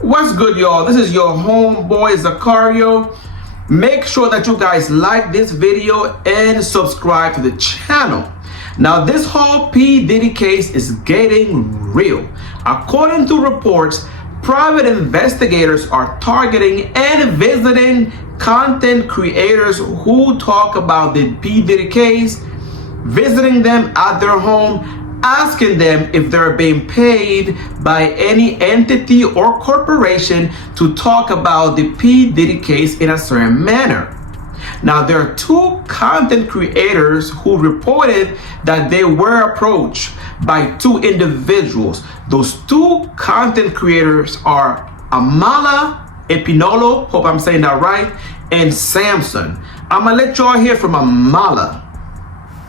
What's good, y'all? This is your homeboy Zacario. Make sure that you guys like this video and subscribe to the channel. Now, this whole P. Diddy case is getting real. According to reports, private investigators are targeting and visiting content creators who talk about the P. Diddy case, visiting them at their home, asking them if they're being paid by any entity or corporation to talk about the P. Diddy case in a certain manner. Now, there are two content creators who reported that they were approached by two individuals. Those two content creators are Amala Epinolo, hope I'm saying that right, and Samson. I'm gonna let y'all hear from Amala.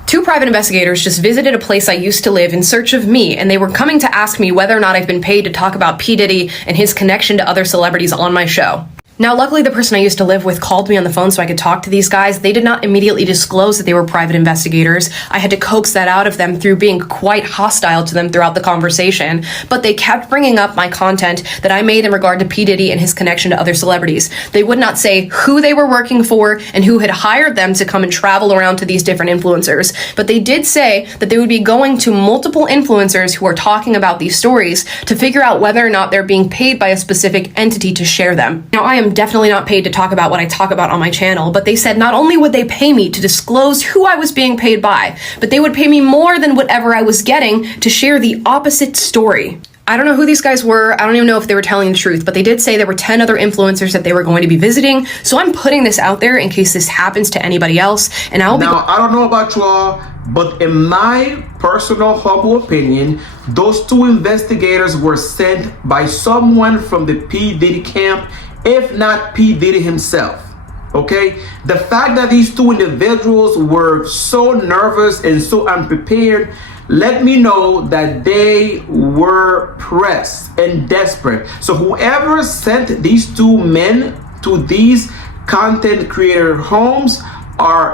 Two private investigators just visited a place I used to live in search of me, and they were coming to ask me whether or not I've been paid to talk about P. Diddy and his connection to other celebrities on my show. Now, luckily, the person I used to live with called me on the phone so I could talk to these guys. They did not immediately disclose that they were private investigators. I had to coax that out of them through being quite hostile to them throughout the conversation. But they kept bringing up my content that I made in regard to P. Diddy and his connection to other celebrities. They would not say who they were working for and who had hired them to come and travel around to these different influencers. But they did say that they would be going to multiple influencers who are talking about these stories to figure out whether or not they're being paid by a specific entity to share them. Now, I am definitely not paid to talk about what I talk about on my channel, but they said not only would they pay me to disclose who I was being paid by, but they would pay me more than whatever I was getting to share the opposite story. I don't know who these guys were. I don't even know if they were telling the truth, but they did say there were 10 other influencers that they were going to be visiting. So I'm putting this out there in case this happens to anybody else. And I don't know about you all, but in my personal humble opinion, those two investigators were sent by someone from the P. Diddy camp, if not P. Diddy himself. Okay, the fact that these two individuals were so nervous and so unprepared let me know that they were pressed and desperate. So whoever sent these two men to these content creator homes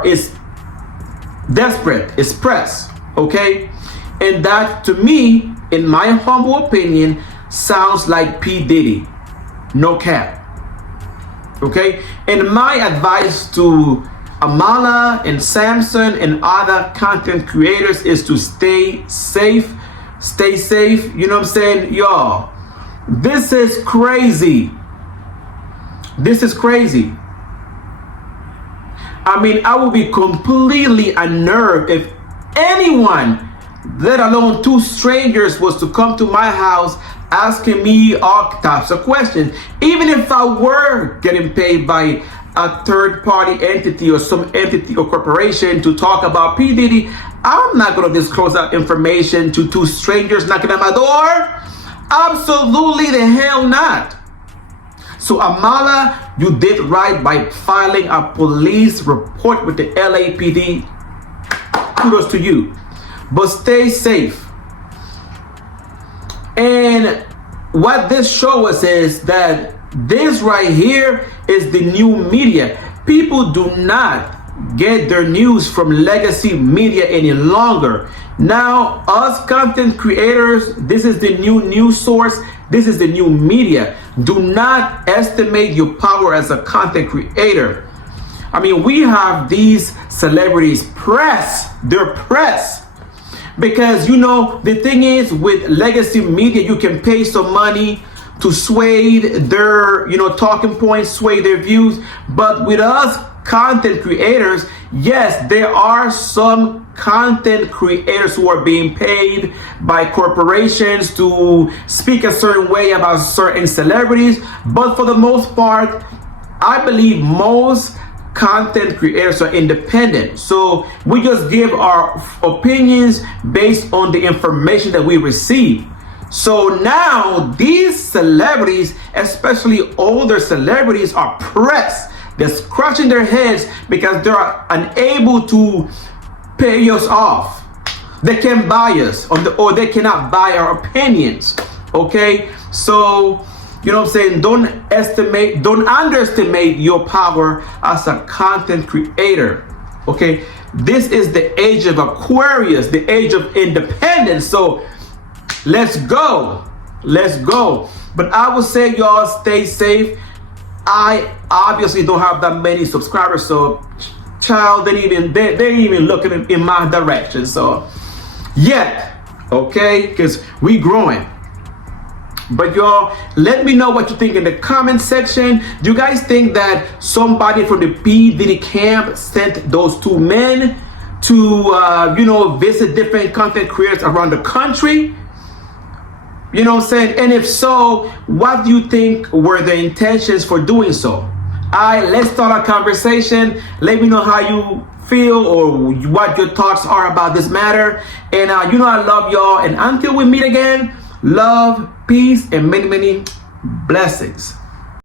is desperate, is pressed. Okay, and that to me, in my humble opinion, sounds like P. Diddy. No cap. Okay, and my advice to Amala and Samson and other content creators is to stay safe. Stay safe. You know what I'm saying? Y'all, this is crazy. This is crazy. I mean, I would be completely unnerved if anyone, let alone two strangers, was to come to my house asking me all types of questions. Even if I were getting paid by a third-party entity or some entity or corporation to talk about P. Diddy, I'm not going to disclose that information to two strangers knocking at my door. Absolutely the hell not. So Amala, you did right by filing a police report with the LAPD. Kudos to you. But stay safe. And what this shows us is that this right here is the new media. People do not get their news from legacy media any longer. Now, us content creators, this is the new news source. This is the new media. Do not estimate your power as a content creator. I mean, we have these celebrities pressed. They're pressed. Because, you know, the thing is, with legacy media, you can pay some money to sway their, talking points, sway their views. But with us content creators, yes, there are some content creators who are being paid by corporations to speak a certain way about certain celebrities. But for the most part, I believe most content creators are independent. So we just give our opinions based on the information that we receive. So now these celebrities, especially older celebrities, are pressed. They're scratching their heads because they're unable to pay us off. They can't buy us, or they cannot buy our opinions. Okay, so you know what I'm saying? Don't underestimate your power as a content creator. Okay, this is the age of Aquarius, the age of independence. So let's go. But I would say y'all stay safe. I obviously don't have that many subscribers, so child, they ain't even looking in my direction. So yet, okay, because we growing. But y'all, let me know what you think in the comment section. Do you guys think that somebody from the P. Diddy camp sent those two men to visit different content creators around the country? You know what I'm saying? And if so, what do you think were the intentions for doing so? All right, let's start a conversation. Let me know how you feel or what your thoughts are about this matter. And I love y'all. And until we meet again, love, peace, and many, many blessings.